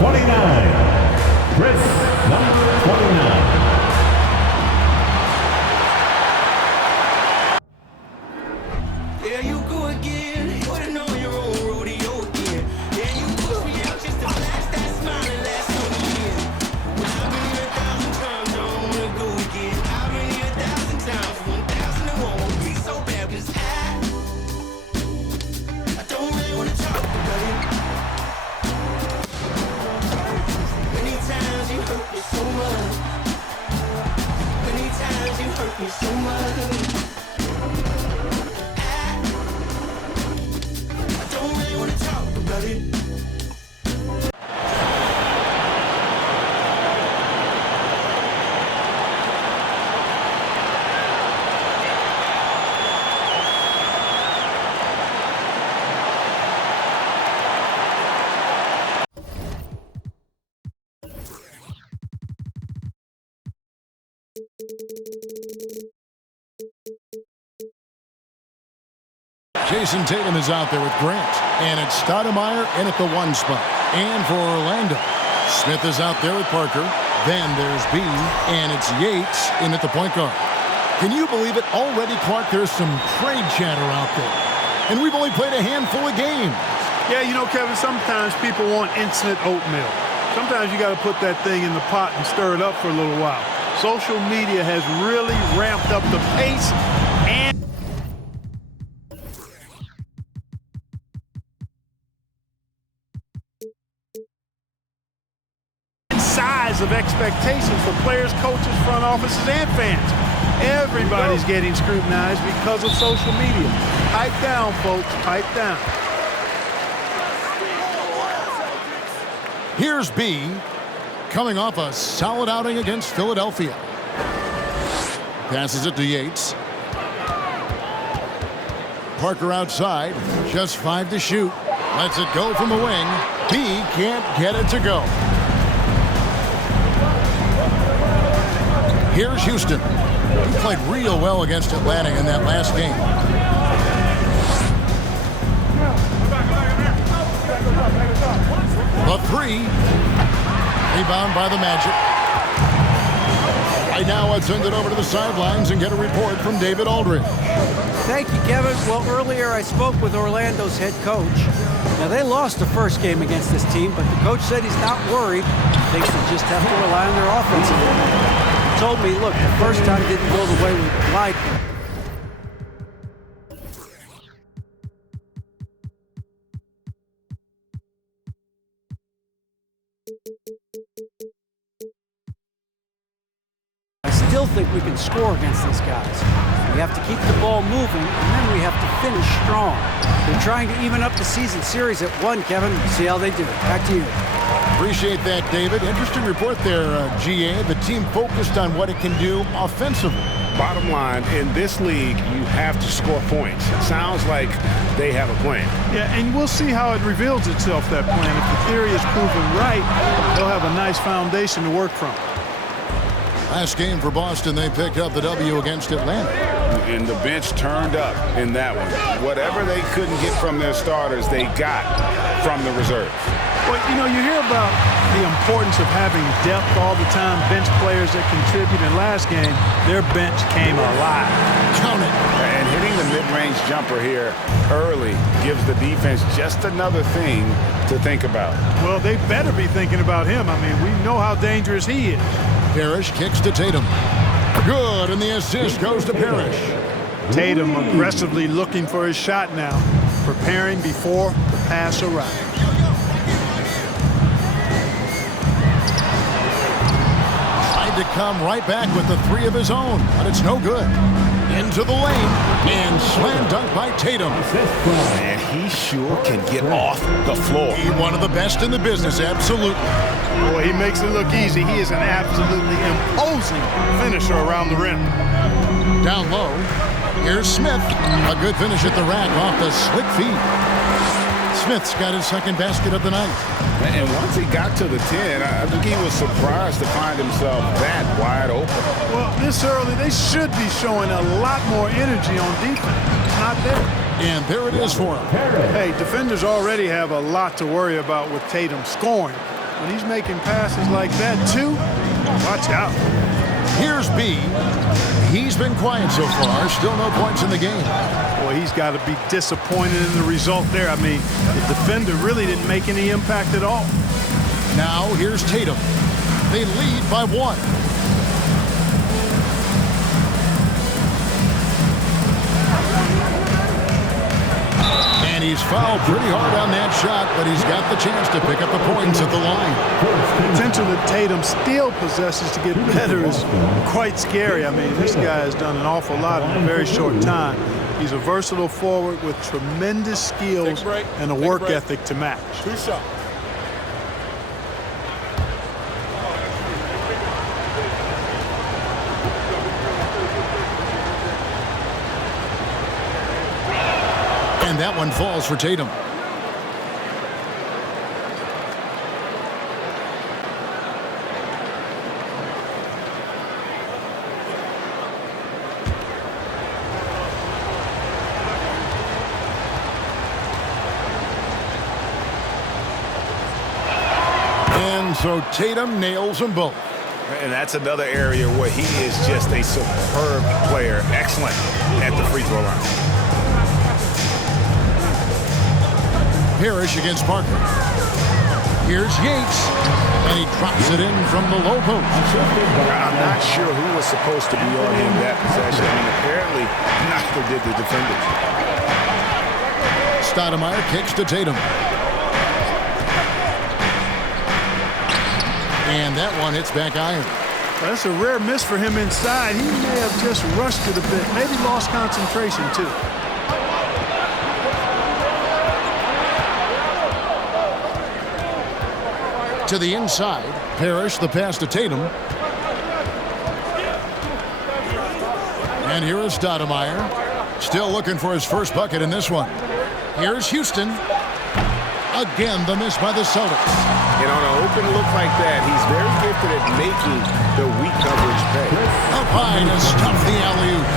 29. Chris, number 29. There you go again, putting on your own rodeo again. Yeah, you push me out just to flash that smile and last on the year. I've been here 1,000 times, I don't wanna go again. I've been here 1,000 times, 1,001 won't be so bad, 'cause I don't really wanna talk about it. Many times you hurt me so much. Many times you hurt me so much. Don't really wanna talk about it. Jason Tatum is out there with Grant. And it's Stoudemire in at the 1 spot. And for Orlando, Smith is out there with Parker. Then there's B. And it's Yates in at the point guard. Can you believe it? Already, Clark, there's some trade chatter out there. And we've only played a handful of games. Yeah, you know, Kevin, sometimes people want instant oatmeal. Sometimes you got to put that thing in the pot and stir it up for a little while. Social media has really ramped up the pace and size of expectations for players, coaches, front offices, and fans. Everybody's getting scrutinized because of social media. Pipe down, folks. Pipe down. Here's B, coming off a solid outing against Philadelphia. Passes it to Yates. Parker outside, just 5 to shoot. Lets it go from the wing. B can't get it to go. Here's Houston. He played real well against Atlanta in that last game. The 3. Rebound by the Magic. Right now, let's send it over to the sidelines and get a report from David Aldridge. Thank you, Kevin. Well, earlier I spoke with Orlando's head coach. Now, they lost the first game against this team, but the coach said he's not worried. He thinks they just have to rely on their offensive line. He told me, look, the first time didn't go the way we liked. I still think we can score against these guys. We have to keep the ball moving, and then we have to finish strong. They're trying to even up the season series at 1, Kevin. We'll see how they do it. Back to you. Appreciate that, David. Interesting report there, GA. The team focused on what it can do offensively. Bottom line, in this league, you have to score points. It sounds like they have a plan. Yeah, and we'll see how it reveals itself, that plan. If the theory is proven right, they'll have a nice foundation to work from. Last game for Boston, they picked up the W against Atlanta. And the bench turned up in that one. Whatever they couldn't get from their starters, they got from the reserves. Well, you know, you hear about the importance of having depth all the time, bench players that contribute. In last game, their bench came alive. Count it. And hitting the mid-range jumper here early gives the defense just another thing to think about. Well, they better be thinking about him. I mean, we know how dangerous he is. Parrish kicks to Tatum. Good, and the assist goes to Parrish. Tatum aggressively looking for his shot now, preparing before the pass arrives. Tried to come right back with the 3 of his own, but it's no good. Into the lane, and slam dunk by Tatum. And he sure can get off the floor. He's one of the best in the business, absolutely. Boy, he makes it look easy. He is an absolutely imposing finisher around the rim. Down low, here's Smith. A good finish at the rack off the slick feed. Smith's got his second basket of the night. And once he got to the 10, I think he was surprised to find himself that wide open. Well, this early, they should be showing a lot more energy on defense. It's not there. And there it is for him. Hey, defenders already have a lot to worry about with Tatum scoring. when he's making passes like that too, watch out. Here's B. He's been quiet so far. Still no points in the game. Boy, he's got to be disappointed in the result there. I mean, the defender really didn't make any impact at all. Now here's Tatum. They lead by 1. And he's fouled pretty hard on that shot, but he's got the chance to pick up the points at the line. The potential that Tatum still possesses to get better is quite scary. I mean, this guy has done an awful lot in a very short time. He's a versatile forward with tremendous skills and a work ethic to match. 2 shots. And that one falls for Tatum. And so Tatum nails them both. And that's another area where he is just a superb player. Excellent at the free throw line. Parrish against Parker. Here's Yates, and he drops it in from the low post. I'm not sure who was supposed to be on him that possession. I mean, apparently neither did the defenders. Stoudemire kicks to Tatum. And that one hits back iron. That's a rare miss for him inside. He may have just rushed it a bit, maybe lost concentration too. To the inside. Parrish, the pass to Tatum. And here is Stoudemire. Still looking for his first bucket in this one. Here's Houston. Again, the miss by the Celtics. And on an open look like that, he's very gifted at making the weak coverage pay. Up high to stuff the alley-oop.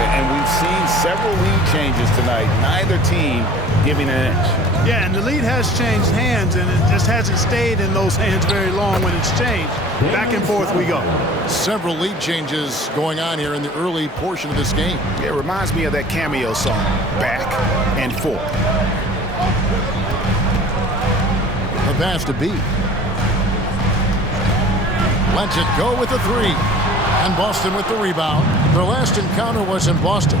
And we've seen several lead changes tonight. Neither team giving an inch. Yeah, and the lead has changed hands, and it just hasn't stayed in those hands very long when it's changed. Back and forth we go. Several lead changes going on here in the early portion of this game. It reminds me of that Cameo song, Back and Forth. The pass to B. Lets it go with the 3. And Boston with the rebound. Their last encounter was in Boston.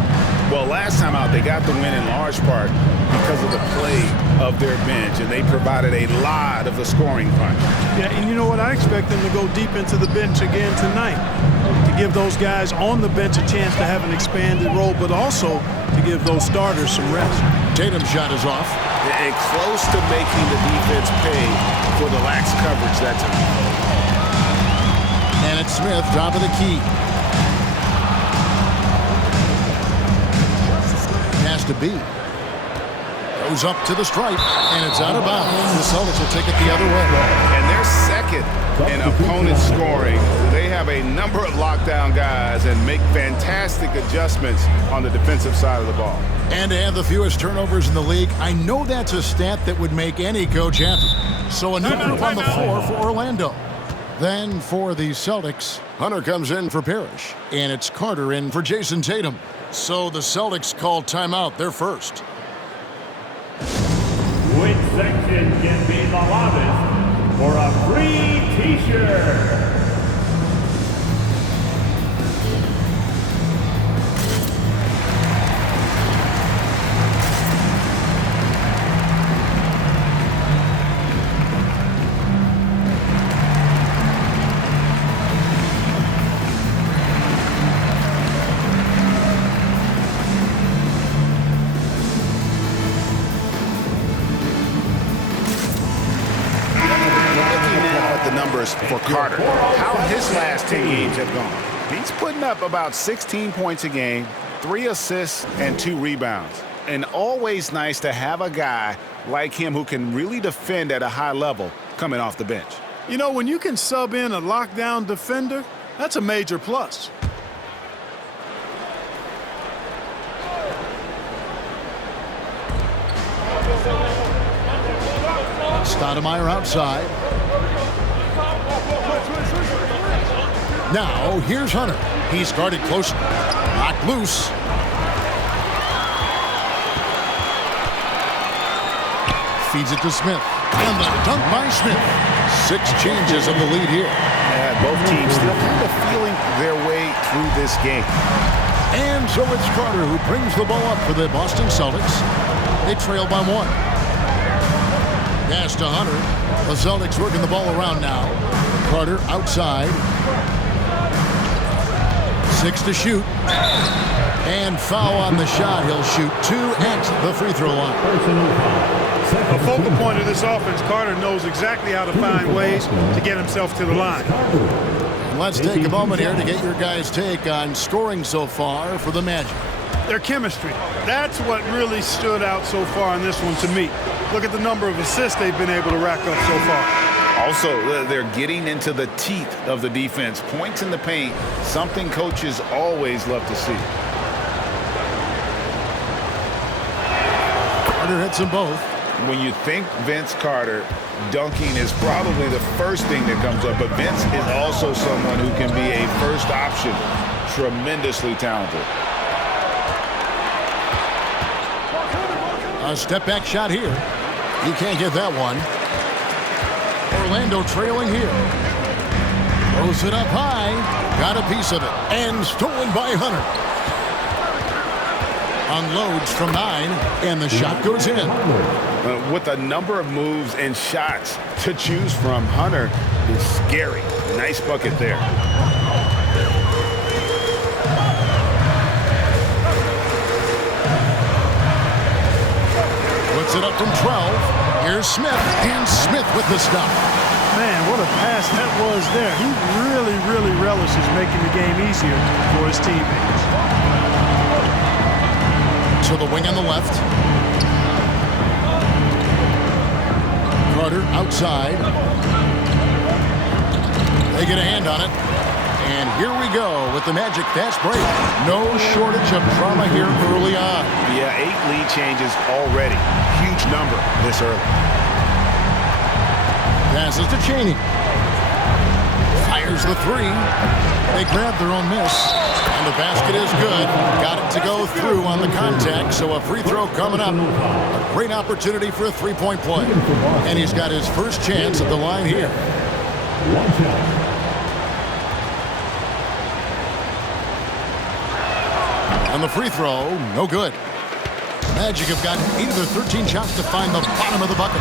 Well, last time out, they got the win in large part because of the play of their bench, and they provided a lot of the scoring punch. Yeah, and you know what? I expect them to go deep into the bench again tonight to give those guys on the bench a chance to have an expanded role, but also to give those starters some rest. Tatum's shot is off. And close to making the defense pay for the lax coverage that time. And it's Smith, top of the key. Pass to B. Goes up to the stripe, and it's out of bounds. The Celtics will take it the other way. And they're second in opponent scoring. They have a number of lockdown guys and make fantastic adjustments on the defensive side of the ball. And to have the fewest turnovers in the league, I know that's a stat that would make any coach happy. So a new group on the floor for Orlando. Then for the Celtics, Hunter comes in for Parrish, and it's Carter in for Jason Tatum. So the Celtics call timeout. They're first. Which section can be the loudest for a free t-shirt? For Carter, how his last 10 games have gone. He's putting up about 16 points a game, 3 assists, and 2 rebounds. And always nice to have a guy like him who can really defend at a high level coming off the bench. You know, when you can sub in a lockdown defender, that's a major plus. Stoudemire outside. Now, here's Hunter. He's guarded closely. Knocked loose. Feeds it to Smith. And the dunk by Smith. 6 changes of the lead here. Yeah, both teams still kind of feeling their way through this game. And so it's Carter who brings the ball up for the Boston Celtics. They trail by 1. Pass to Hunter. The Celtics working the ball around now. Carter outside. 6 to shoot. And foul on the shot. He'll shoot 2 at the free throw line. A focal point of this offense, Carter knows exactly how to find ways to get himself to the line. Let's take a moment here to get your guys' take on scoring so far for the Magic. Their chemistry. That's what really stood out so far in this one to me. Look at the number of assists they've been able to rack up so far. Also, they're getting into the teeth of the defense. Points in the paint, something coaches always love to see. Carter hits them both. When you think Vince Carter, dunking is probably the first thing that comes up, but Vince is also someone who can be a first option. Tremendously talented. A step-back shot here. You can't get that one. Orlando trailing here. Throws it up high. Got a piece of it. And stolen by Hunter. Unloads from 9, and the shot goes in. With a number of moves and shots to choose from, Hunter is scary. Nice bucket there. Puts it up from 12. Here's Smith, and Smith with the stop. Man, what a pass that was there. He really relishes making the game easier for his teammates. To the wing on the left. Carter outside. They get a hand on it. And here we go with the Magic fast break. No shortage of drama here early on. Yeah, 8 lead changes already. Huge number this early. Passes to Chaney. Fires the 3. They grab their own miss. And the basket is good. Got it to go through on the contact, so a free throw coming up. A great opportunity for a 3-point play. And he's got his first chance at the line here. And the free throw, no good. Magic have gotten 8 of their 13 shots to find the bottom of the bucket.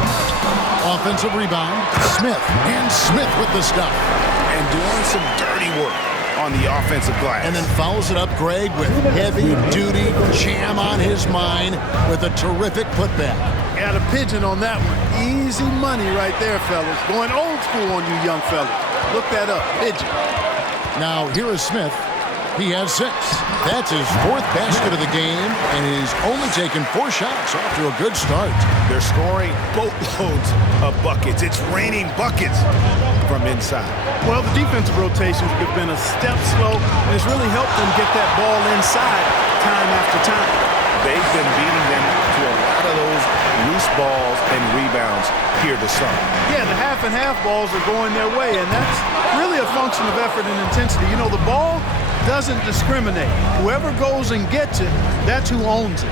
Offensive rebound, Smith, and Smith with the stop. And doing some dirty work on the offensive glass. And then fouls it up, Greg, with heavy-duty jam on his mind with a terrific putback. Got a pigeon on that one. Easy money right there, fellas. Going old school on you young fellas. Look that up, pigeon. Now, here is Smith. He has 6. That's his 4th basket of the game, and he's only taken 4 shots off to a good start. They're scoring boatloads of buckets. It's raining buckets from inside. Well, the defensive rotations have been a step slow, and it's really helped them get that ball inside time after time. They've been beating them to a lot of those loose balls and rebounds here this summer. Yeah, the half and half balls are going their way, and that's really a function of effort and intensity. You know, the ball doesn't discriminate. Whoever goes and gets it, that's who owns it.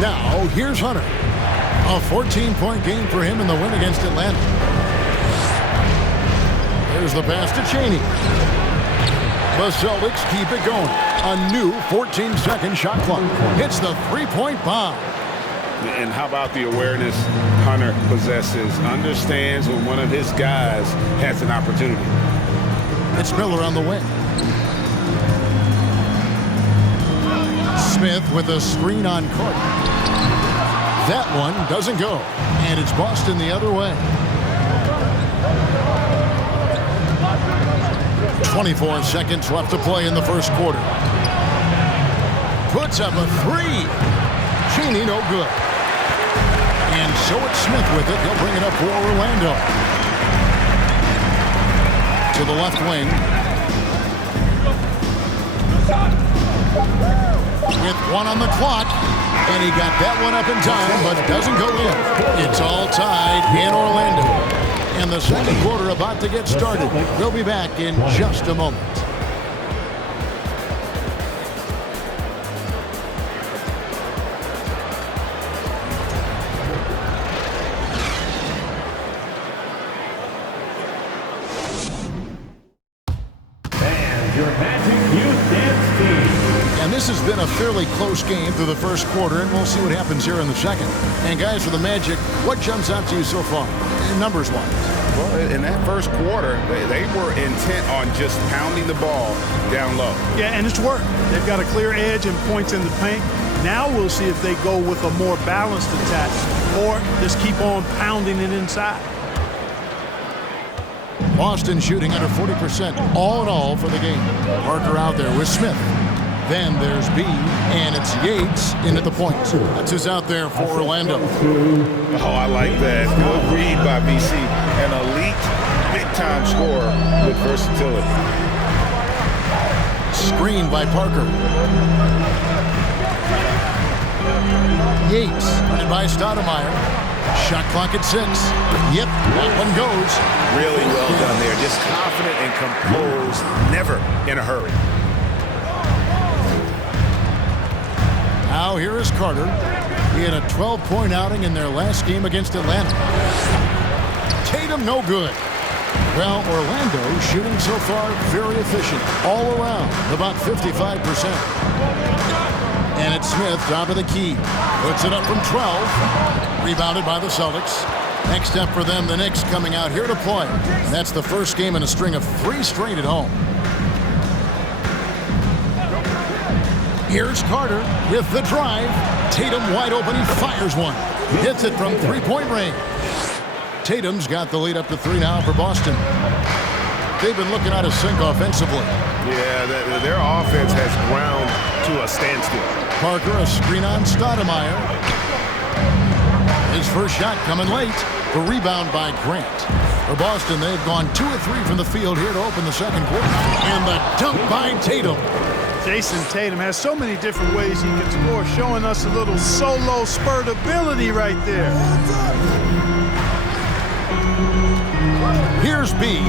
Now, here's Hunter. A 14-point game for him in the win against Atlanta. There's the pass to Chaney. The Celtics keep it going. A new 14-second shot clock. Hits the 3-point bomb. And how about the awareness Hunter possesses? Understands when one of his guys has an opportunity. It's Miller on the wing. Smith with a screen on Carter. That one doesn't go. And it's Boston the other way. 24 seconds left to play in the first quarter. Puts up a 3. Chaney no good. And so it's Smith with it. He'll bring it up for Orlando. To the left wing. With 1 on the clock. And he got that one up in time, but doesn't go in. It's all tied in Orlando. And the second quarter about to get started. We'll be back in just a moment. And your Magic Youth Dance Team. And this has been a fairly close game through the first quarter, and we'll see what happens here in the second. And guys, for the Magic, what jumps out to you so far, numbers-wise? Well, in that first quarter, they were intent on just pounding the ball down low. Yeah, and it's worked. They've got a clear edge and points in the paint. Now we'll see if they go with a more balanced attack or just keep on pounding it inside. Boston shooting under 40% all in all for the game. Parker out there with Smith. Then there's B, and it's Yates in at the point. That's who's out there for Orlando. Oh, I like that. Good read by BC. An elite, big-time scorer with versatility. Screen by Parker. Yates, running by Stoudemire. Shot clock at 6. Yep, that one goes. Really well done there. Just confident and composed, never in a hurry. Now here is Carter. He had a 12-point outing in their last game against Atlanta. Tatum no good. Well, Orlando shooting so far very efficient all around, about 55%. And it's Smith, top of the key. Puts it up from 12. Rebounded by the Celtics. Next up for them, the Knicks coming out here to play. And that's the first game in a string of 3 straight at home. Here's Carter with the drive. Tatum wide open. He fires one. Hits it from 3-point range. Tatum's got the lead up to 3 now for Boston. They've been looking out of sync offensively. Yeah, their offense has ground to a standstill. Parker, a screen on Stoudemire. His first shot coming late. The rebound by Grant. For Boston, they've gone 2 of 3 from the field here to open the second quarter. And the dunk by Tatum. Jason Tatum has so many different ways he can score, showing us a little solo spurt ability right there. Here's B.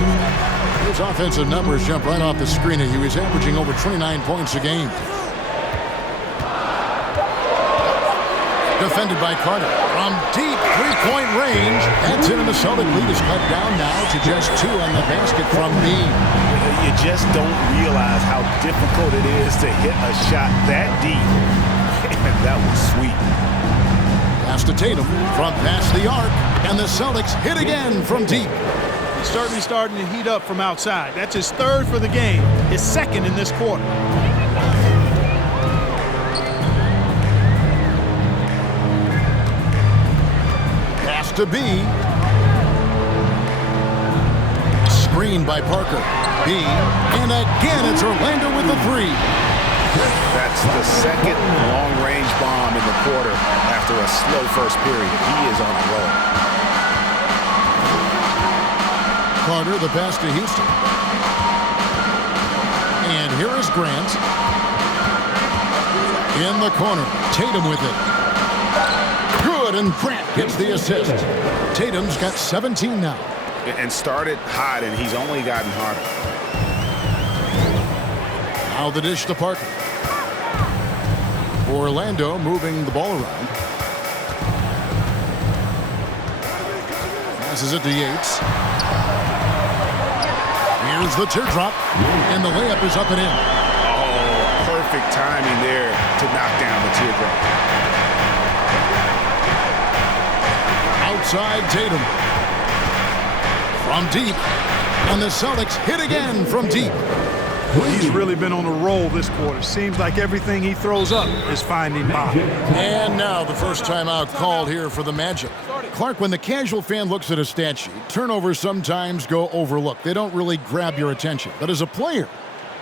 His offensive numbers jump right off the screen. He was averaging over 29 points a game. Defended by Carter. From deep 3-point range. That's it, and the Celtic lead is cut down now to just 2 on the basket from B. You just don't realize how difficult it is to hit a shot that deep. And that was sweet. Pass to Tatum from past the arc. And the Celtics hit again from deep. He's certainly starting to heat up from outside. That's his 3rd for the game, his 2nd in this quarter. Pass to B. Screen by Parker. B. And again, it's Orlando with the 3. That's the 2nd long-range bomb in the quarter after a slow first period. He is on a roll. Carter, the pass to Houston. And here is Grant. In the corner. Tatum with it. Good, and Grant gets the assist. Tatum's got 17 now. And started hot, and he's only gotten harder. Now the dish to Parker. Orlando moving the ball around. Passes it to Yates. Here's the teardrop, and the layup is up and in. Oh, perfect timing there to knock down the teardrop. Outside Tatum. From deep, and the Celtics hit again from deep. He's really been on a roll this quarter. Seems like everything he throws up is finding bottom. And now the first timeout called here for the Magic. Clark, when the casual fan looks at a stat sheet, turnovers sometimes go overlooked. They don't really grab your attention. But as a player,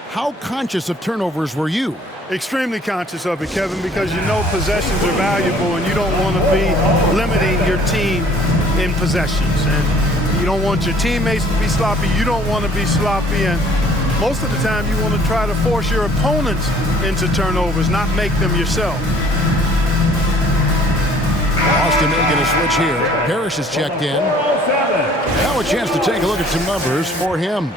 how conscious of turnovers were you? Extremely conscious of it, Kevin, because you know possessions are valuable and you don't want to be limiting your team in possessions. And you don't want your teammates to be sloppy. You don't want to be sloppy. And most of the time you want to try to force your opponents into turnovers, not make them yourself. Boston making a switch here. Parrish is checked in. Now a chance to take a look at some numbers for him.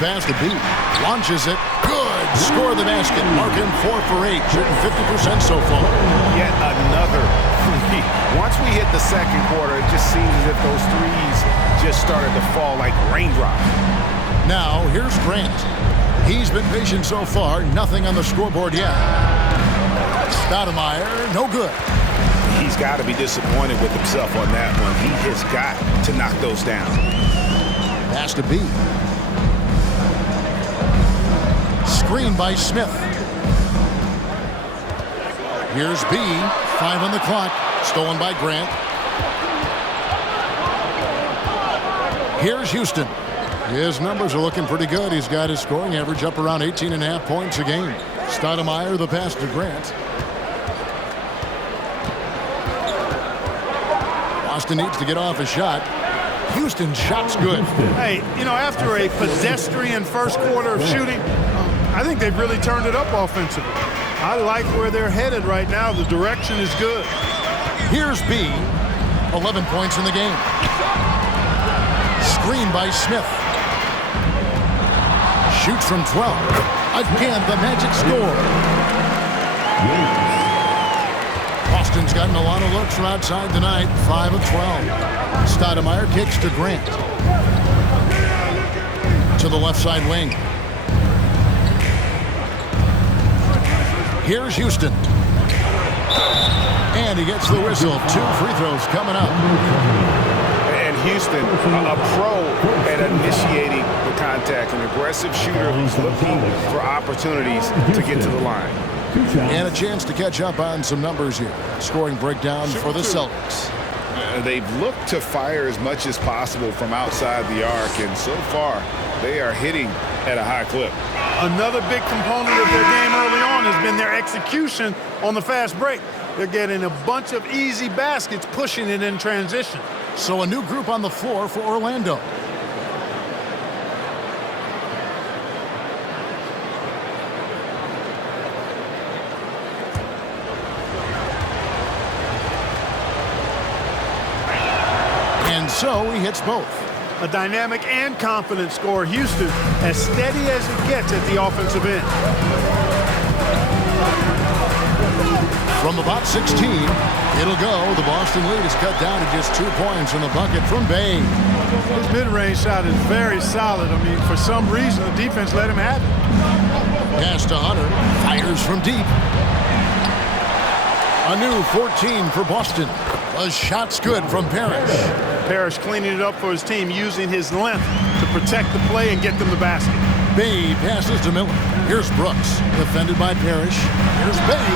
Pass to B. Launches it. Good. Score the basket. Marking 4 for 8. Shooting 50% so far. Yet another three. Once we hit the second quarter, it just seems as if those threes just started to fall like raindrops. Now, here's Grant. He's been patient so far. Nothing on the scoreboard yet. Stoudemire, no good. He's got to be disappointed with himself on that one. He has got to knock those down. Pass to B. Screen by Smith. Here's B. 5 on the clock. Stolen by Grant. Here's Houston. His numbers are looking pretty good. He's got his scoring average up around 18.5 points a game. Stoudemire, the pass to Grant. Boston needs to get off a shot. Houston's shot's good. Hey, you know, after a pedestrian first quarter of shooting, I think they've really turned it up offensively. I like where they're headed right now. The direction is good. Here's B. 11 points in the game. Screen by Smith. Shoots from 12. Again, the Magic score. Boston's gotten a lot of looks from outside tonight. 5 of 12. Stoudemire kicks to Grant. To the left side wing. Here's Houston. And he gets the whistle. 2 free throws coming up. And Houston, a pro at initiating the contact, an aggressive shooter who's looking for opportunities to get to the line. And a chance to catch up on some numbers here. Scoring breakdown for the Celtics. They've looked to fire as much as possible from outside the arc, and so far they are hitting at a high clip. Another big component of their game early on has been their execution on the fast break. They're getting a bunch of easy baskets, pushing it in transition. So a new group on the floor for Orlando. And so he hits both. A dynamic and confident scorer. Houston, as steady as it gets at the offensive end. From about 16, it'll go. The Boston lead is cut down to just 2 points in the bucket from Bay. His mid-range shot is very solid. I mean, for some reason, the defense let him have it. Pass to Hunter. Fires from deep. A new 14 for Boston. A shot's good from Parrish. Parrish cleaning it up for his team, using his length to protect the play and get them the basket. Bay passes to Miller. Here's Brooks. Defended by Parrish. Here's Bay.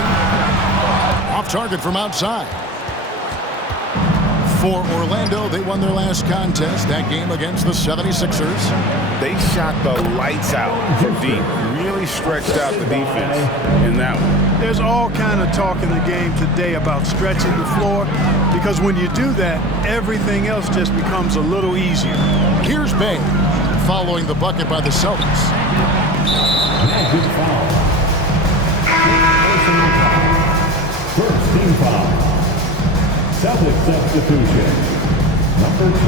Off target from outside. For Orlando, they won their last contest, that game against the 76ers. They shot the lights out from deep. Really stretched out the defense in that one. There's all kind of talk in the game today about stretching the floor, because when you do that, everything else just becomes a little easier. Here's Bay, following the bucket by the Celtics. Magic foul. Personal foul. First team foul. Celtics substitution. Number 20.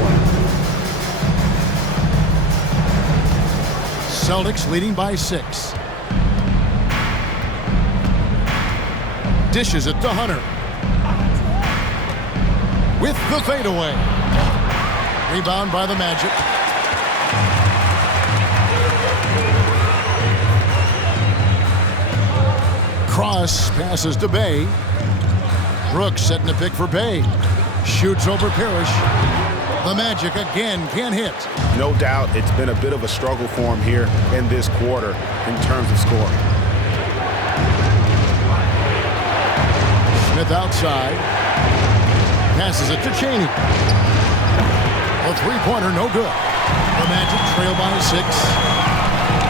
Celtics leading by 6. Dishes it to Hunter. With the fadeaway. Rebound by the Magic. Cross passes to Bay. Brooks setting a pick for Bay. Shoots over Parrish. The Magic again can't hit. No doubt it's been a bit of a struggle for him here in this quarter in terms of scoring. Smith outside. Passes it to Chaney. A three-pointer, no good. The Magic trail by 6.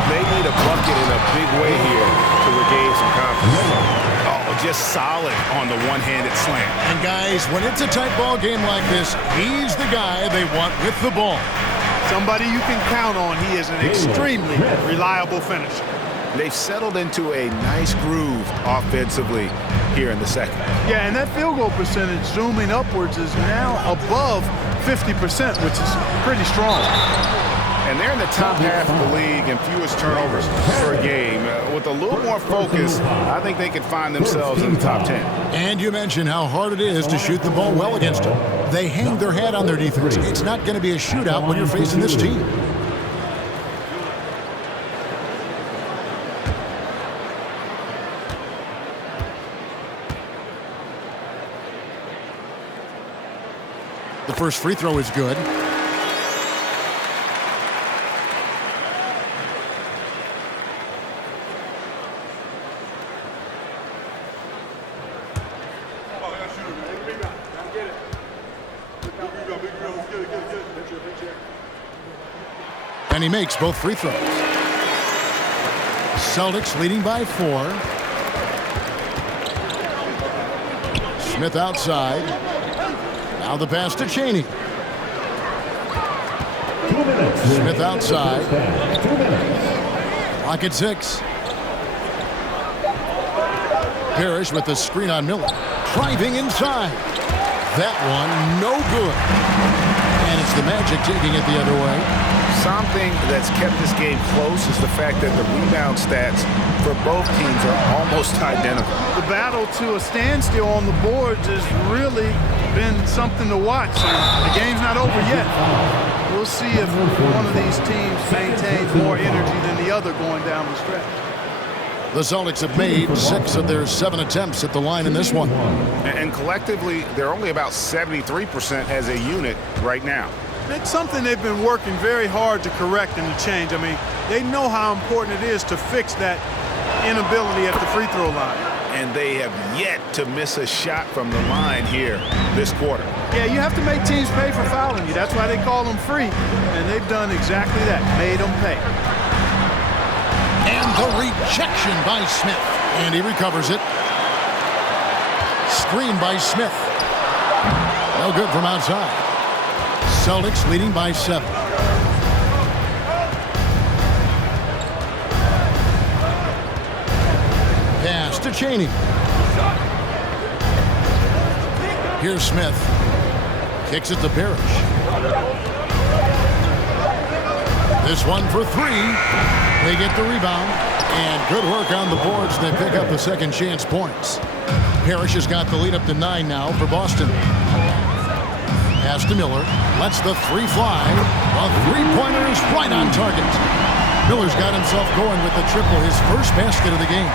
They need a bucket in a big way here to regain some confidence. Oh, just solid on the one-handed slam. And guys, when it's a tight ball game like this, he's the guy they want with the ball. Somebody you can count on. He is an extremely reliable finisher. They've settled into a nice groove offensively here in the second. Yeah, and that field goal percentage zooming upwards is now above 50%, which is pretty strong. And they're in the top half of the league in fewest turnovers per game. With a little more focus, I think they could find themselves in the top 10. And you mentioned how hard it is to shoot the ball well against them. They hang their hat on their defense. It's not going to be a shootout when you're facing this team. The first free throw is good. And he makes both free throws. Celtics leading by 4. Smith outside. Now the pass to Chaney. Smith outside. Clock at 6. Parrish with the screen on Miller. Driving inside. That one no good. And it's the Magic taking it the other way. Something that's kept this game close is the fact that the rebound stats for both teams are almost identical. The battle to a standstill on the boards has really been something to watch. And the game's not over yet. We'll see if one of these teams maintains more energy than the other going down the stretch. The Celtics have made 6 of their 7 attempts at the line in this one. And collectively, they're only about 73% as a unit right now. It's something they've been working very hard to correct and to change. I mean, they know how important it is to fix that inability at the free throw line. And they have yet to miss a shot from the line here this quarter. Yeah, you have to make teams pay for fouling you. That's why they call them free. And they've done exactly that, made them pay. And the rejection by Smith. And he recovers it. Screen by Smith. No good from outside. Celtics leading by 7. Pass to Chaney. Here's Smith. Kicks it to Parrish. This one for 3. They get the rebound. And good work on the boards. They pick up the second chance points. Parrish has got the lead up to 9 now for Boston. Pass to Miller. Lets the 3 fly. A three-pointer is right on target. Miller's got himself going with the triple, his first basket of the game.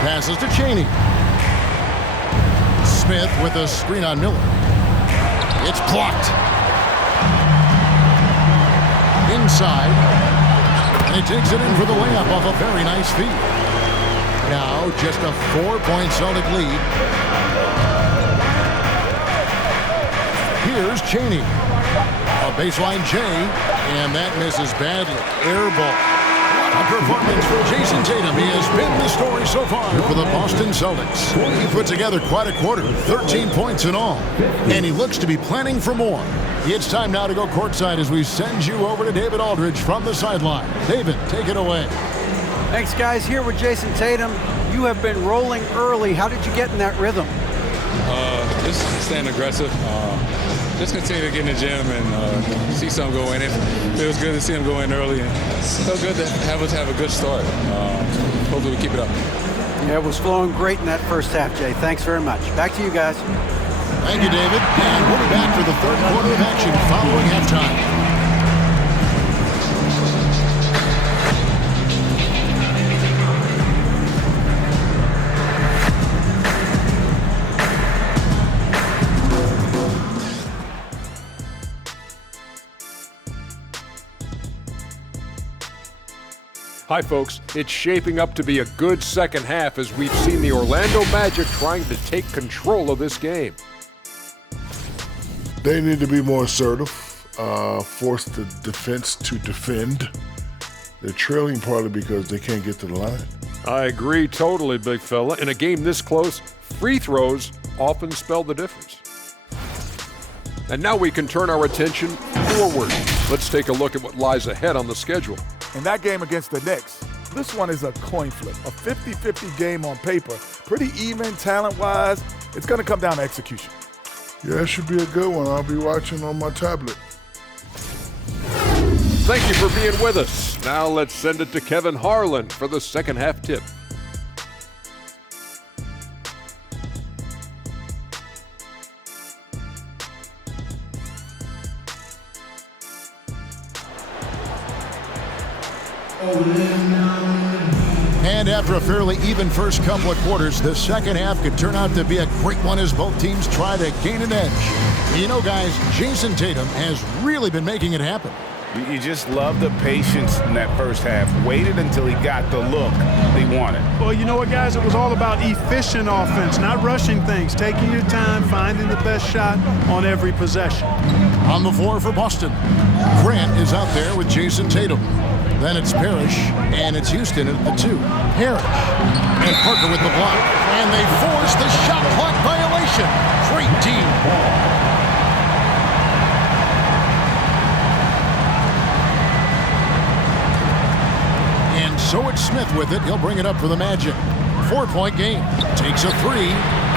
Passes to Chaney. Smith with a screen on Miller. It's blocked. Inside. And he takes it in for the layup off a very nice feed. Now just a 4-point Celtic lead. Here's Chaney. A baseline J, and that misses badly. Air ball. A performance for Jason Tatum. He has been the story so far for the Boston Celtics. He put together quite a quarter, 13 points in all, and he looks to be planning for more. It's time now to go courtside as we send you over to David Aldridge from the sideline. David, take it away. Thanks, guys. Here with Jason Tatum. You have been rolling early. How did you get in that rhythm? Just staying aggressive. Just continue to get in the gym and see some go in. It feels good to see them go in early. And it feels good to have us have a good start. Hopefully we keep it up. Yeah, it was flowing great in that first half, Jay. Thanks very much. Back to you guys. Thank you, David. And we'll be back for the third quarter of action following halftime. Hi, folks. It's shaping up to be a good second half as we've seen the Orlando Magic trying to take control of this game. They need to be more assertive force the defense to defend. They're trailing partly because they can't get to the line. I agree totally, big fella. In a game this close, free throws often spell the difference. And now we can turn our attention forward. Let's take a look at what lies ahead on the schedule. In that game against the Knicks, this one is a coin flip, a 50-50 game on paper. Pretty even talent-wise. It's going to come down to execution. Yeah, it should be a good one. I'll be watching on my tablet. Thank you for being with us. Now let's send it to Kevin Harlan for the second half tip. And after a fairly even first couple of quarters, the second half could turn out to be a great one as both teams try to gain an edge. You know, guys, Jason Tatum has really been making it happen. You just love the patience in that first half. Waited until he got the look he wanted. Well, you know what, guys? It was all about efficient offense, not rushing things, taking your time, finding the best shot on every possession. On the floor for Boston, Grant is out there with Jason Tatum. Then it's Parrish, and it's Houston at the 2. Parrish and Parker with the block. And they force the shot clock violation. Great team. And so it's Smith with it. He'll bring it up for the Magic. 4-point game. Takes a 3.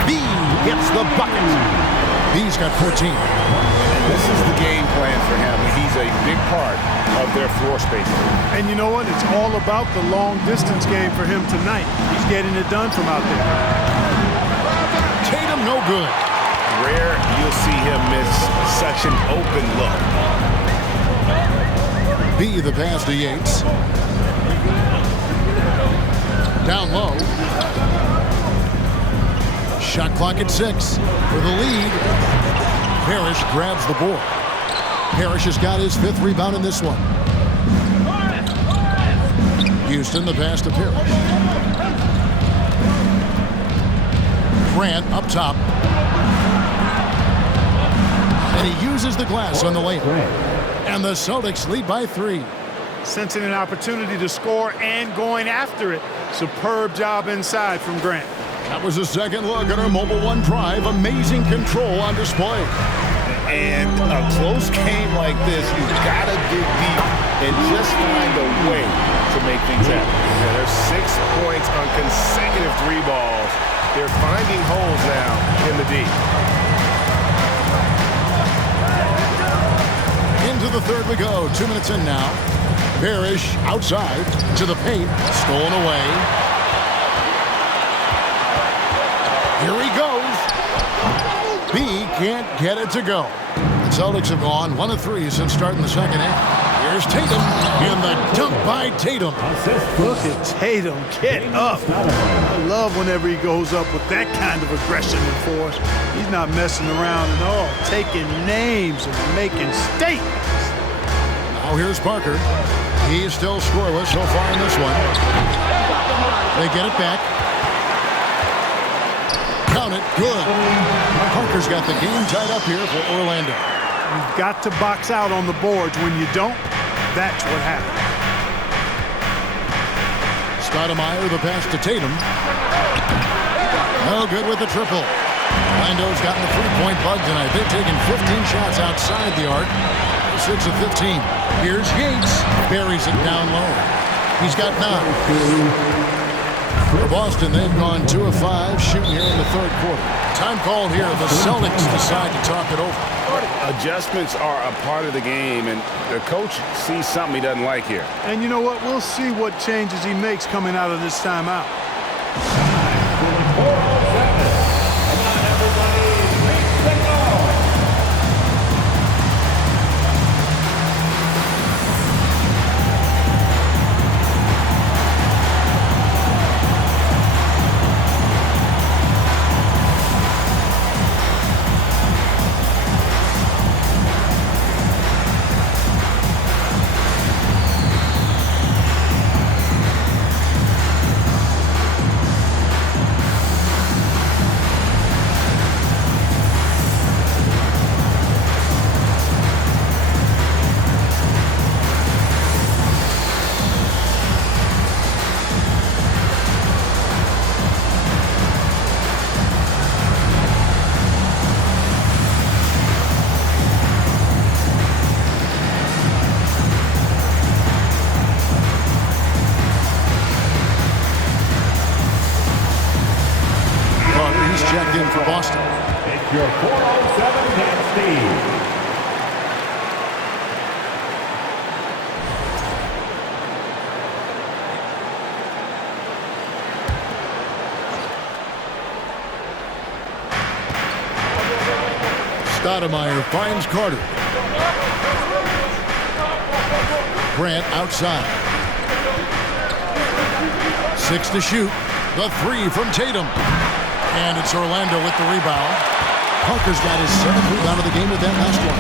B gets the bucket. B's got 14. This is the game plan for him. He's a big part of their floor spacing. And you know what? It's all about the long distance game for him tonight. He's getting it done from out there. Tatum no good. Rare you'll see him miss such an open look. B the pass to Yates. Down low. Shot clock at 6 for the lead. Parrish grabs the board. Parrish has got his 5th rebound in this one. Houston the pass to Parrish. Grant up top. And he uses the glass on the layup. And the Celtics lead by 3. Sensing an opportunity to score and going after it. Superb job inside from Grant. That was a second look at our Mobile One Drive. Amazing control on display. And a close game like this, you've got to dig deep and just find a way to make things happen. Yeah, there's 6 points on consecutive 3 balls. They're finding holes now in the D. Into the third we go. 2 minutes in now. Parrish outside to the paint. Stolen away. Here he goes. B can't get it to go. The Celtics have gone 1 of 3 since starting the second half. Here's Tatum, and the dunk by Tatum. Look at Tatum, get up. I love whenever he goes up with that kind of aggression and force. He's not messing around at all, taking names and making statements. Now here's Parker. He's still scoreless so far in this one. They get it back. Count it, good. Parker's got the game tied up here for Orlando. You've got to box out on the boards. When you don't, that's what happens. Stoudemire, the pass to Tatum. No good with the triple. Orlando's gotten the 3-point bug tonight. They've taken 15 shots outside the arc. 6 of 15. Here's Yates. Buries it down low. He's got 9. For Boston, they've gone 2 of 5 shooting here in the third quarter. Time called here. The Celtics decide to talk it over. Adjustments are a part of the game, and the coach sees something he doesn't like here. And you know what? We'll see what changes he makes coming out of this timeout. check in for Boston. It's your 407 Pat Steve. Stoudemire finds Carter. Grant outside. 6 to shoot. The 3 from Tatum. And it's Orlando with the rebound. Parker's got his 7th rebound of the game with that last one.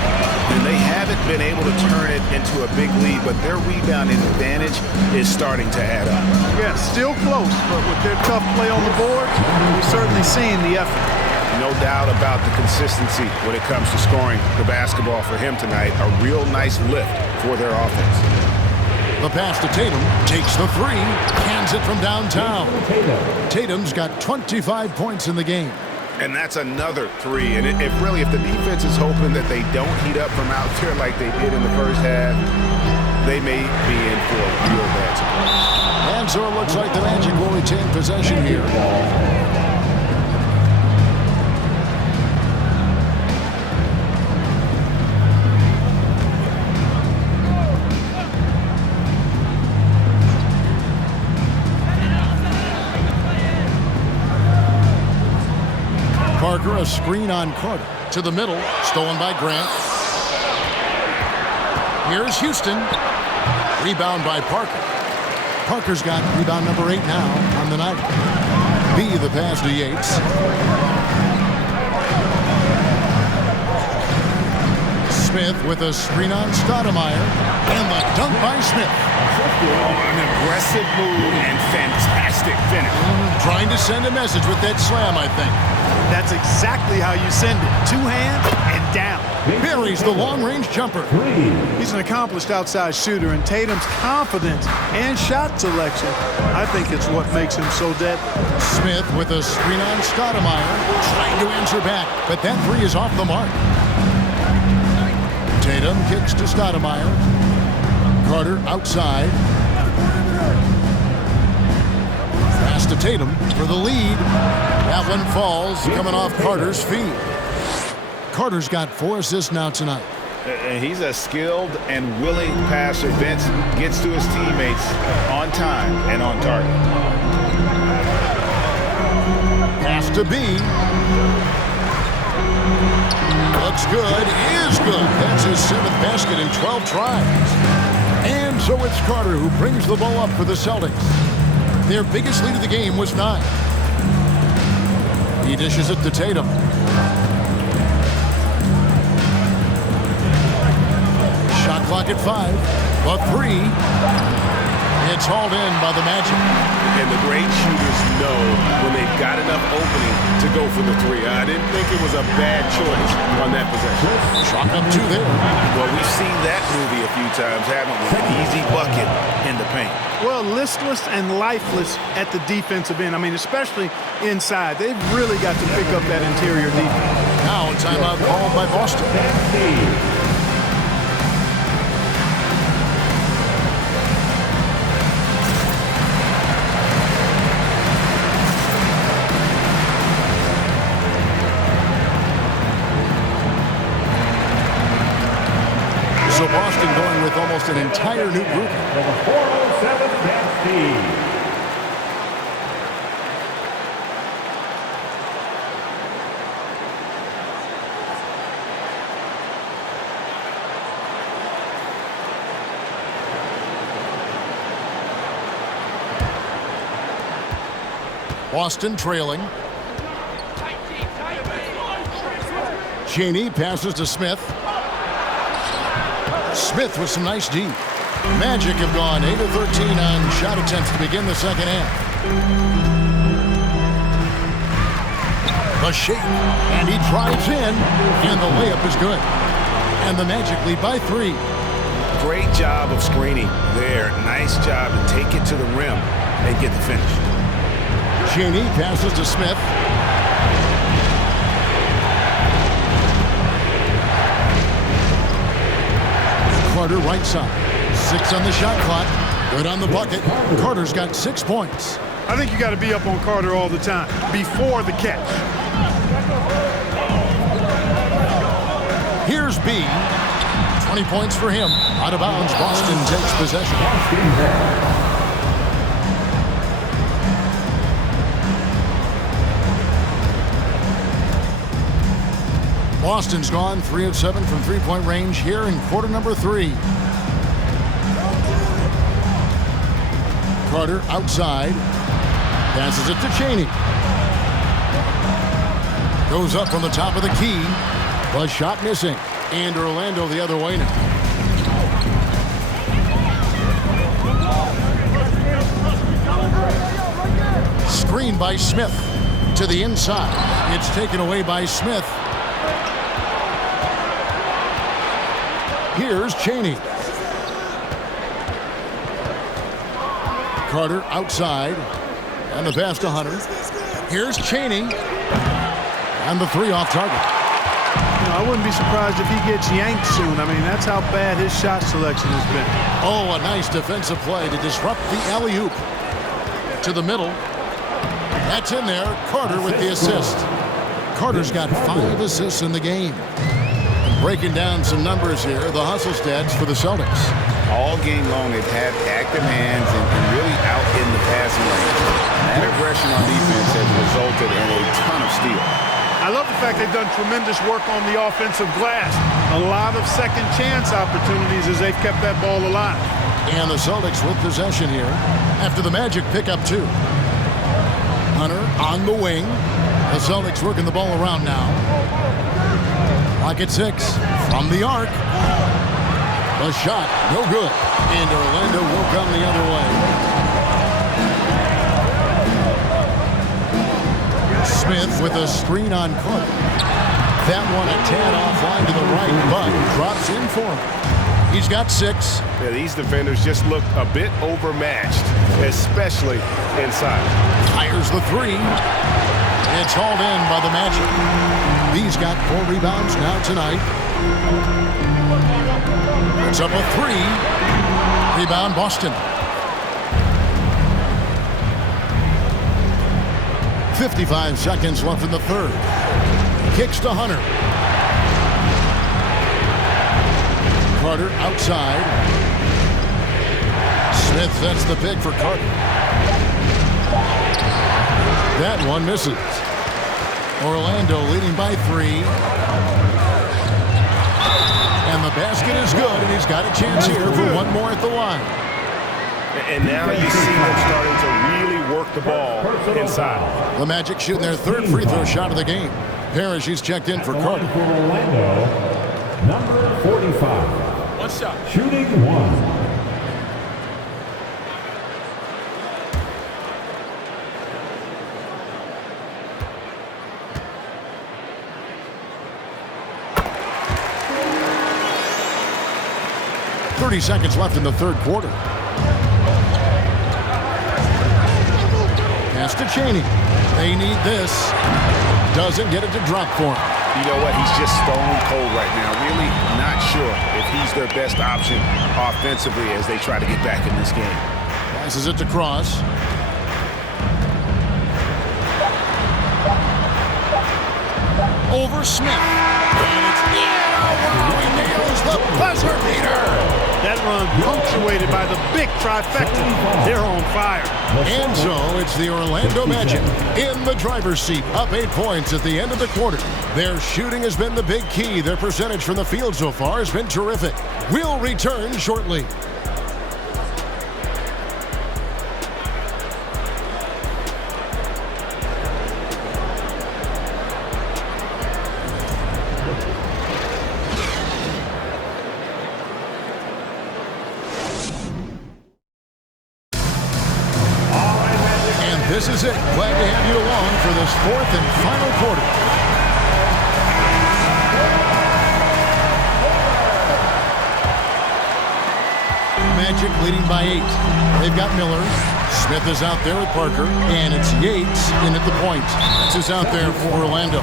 And they haven't been able to turn it into a big lead, but their rebounding advantage is starting to add up. Yeah, still close, but with their tough play on the board, we're certainly seeing the effort. No doubt about the consistency when it comes to scoring the basketball for him tonight. A real nice lift for their offense. The pass to Tatum, takes the 3, hands it from downtown. Tatum's got 25 points in the game. And that's another 3. And if the defense is hoping that they don't heat up from out there like they did in the first half, they may be in for a real bad surprise. And so it looks like the Magic will retain possession here. Parker, a screen on Carter. To the middle, stolen by Grant. Here's Houston. Rebound by Parker. Parker's got rebound number 8 now on the night. B, the pass to Yates. Smith with a screen on Stoudemire. And the dunk by Smith. An aggressive move and fantastic finish. Trying to send a message with that slam, I think. That's exactly how you send it. 2 hands and down. Buries the long-range jumper. He's an accomplished outside shooter, and Tatum's confidence and shot selection, I think it's what makes him so deadly. Smith with a screen on Stoudemire, trying to answer back, but that 3 is off the mark. Tatum kicks to Stoudemire. Carter outside. Pass to Tatum for the lead. That one falls, coming off Carter's feet. Carter's got 4 assists now tonight. And he's a skilled and willing passer. Vince gets to his teammates on time and on target. Pass to B. Looks good, is good. That's his 7th basket in 12 tries. And so it's Carter who brings the ball up for the Celtics. Their biggest lead of the game was 9. He dishes it to Tatum. Shot clock at 5. A 3. It's hauled in by the Magic. And the great shooters know when they've got enough opening to go for the 3. I didn't think it was a bad choice on that possession. Shot up 2 there. Well, we've seen that movie a few times, haven't we? An easy bucket in the paint. Well, listless and lifeless at the defensive end. I mean, especially inside. They've really got to pick up that interior defense. Now a timeout called by Boston. So Boston going with almost an entire new group. Number 407, Pat Steve. Boston trailing. Cheney passes to Smith. Smith with some nice D. Magic have gone 8 of 13 on shot attempts to begin the second half. The shake, and he drives in, and the layup is good. And the Magic lead by 3. Great job of screening there. Nice job to take it to the rim and get the finish. Cheney passes to Smith. Carter right side. 6 on the shot clock. Good on the bucket. Carter's got 6 points. I think you got to be up on Carter all the time before the catch. Here's B. 20 points for him. Out of bounds, Boston takes possession. Boston's gone 3 of 7 from three-point range here in quarter number 3. Carter outside. Passes it to Chaney. Goes up from the top of the key. The shot missing. And Orlando the other way now. Screen by Smith to the inside. It's taken away by Smith. Here's Chaney. Carter outside. And the pass to Hunter. Here's Chaney. And the three off target. I wouldn't be surprised if he gets yanked soon. I mean, that's how bad his shot selection has been. Oh, a nice defensive play to disrupt the alley-oop. To the middle. That's in there. Carter with the assist. Carter's got 5 assists in the game. Breaking down some numbers here, the hustle stats for the Celtics. All game long, they've had active hands and really out in the passing lane. That aggression on defense has resulted in a ton of steals. I love the fact they've done tremendous work on the offensive glass. A lot of second chance opportunities as they've kept that ball alive. And the Celtics with possession here after the Magic pick up 2. Hunter on the wing. The Celtics working the ball around now. Clock at 6 from the arc. The shot, no good. And Orlando will come the other way. Smith with a screen on Carter. That one a tad offline to the right, but drops in for him. He's got 6. Yeah, these defenders just look a bit overmatched, especially inside. Fires the 3. It's hauled in by the Magic. He's got 4 rebounds now tonight. It's up a 3. Rebound Boston. 55 seconds left in the third. Kicks to Hunter. Carter outside. Smith sets the pick for Carter. That one misses. Orlando leading by 3. And the basket is good, and he's got a chance here for one more at the line. And now you see them starting to really work the ball inside. The Magic shooting their 3rd free throw shot of the game. Parrish, he's checked in for Carter. For Orlando, number 45. One shot. Shooting 1. Seconds left in the third quarter. Pass to Chaney. They need this. Doesn't get it to drop for him. You know what? He's just stone cold right now. Really not sure if he's their best option offensively as they try to get back in this game. Passes it to Cross. Over Smith. And it's wow, he nails the buzzer beater. That run punctuated by the big trifecta. They're on fire. And so it's the Orlando Magic in the driver's seat, up 8 points at the end of the quarter. Their shooting has been the big key. Their percentage from the field so far has been terrific. We'll return shortly. This is it. Glad to have you along for this 4th and final quarter. Magic leading by 8. They've got Miller. Smith is out there with Parker. And it's Yates in at the point. This is out there for Orlando.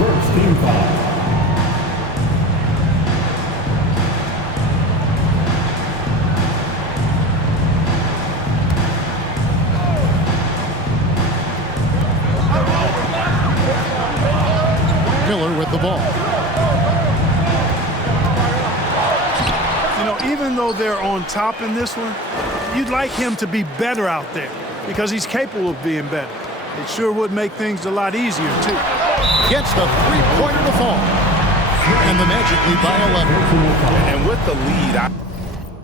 First team foul. Miller with the ball. You know, even though they're on top in this one, you'd like him to be better out there because he's capable of being better. It sure would make things a lot easier, too. Gets the three-pointer to fall. And the Magic lead by 11. And with the lead,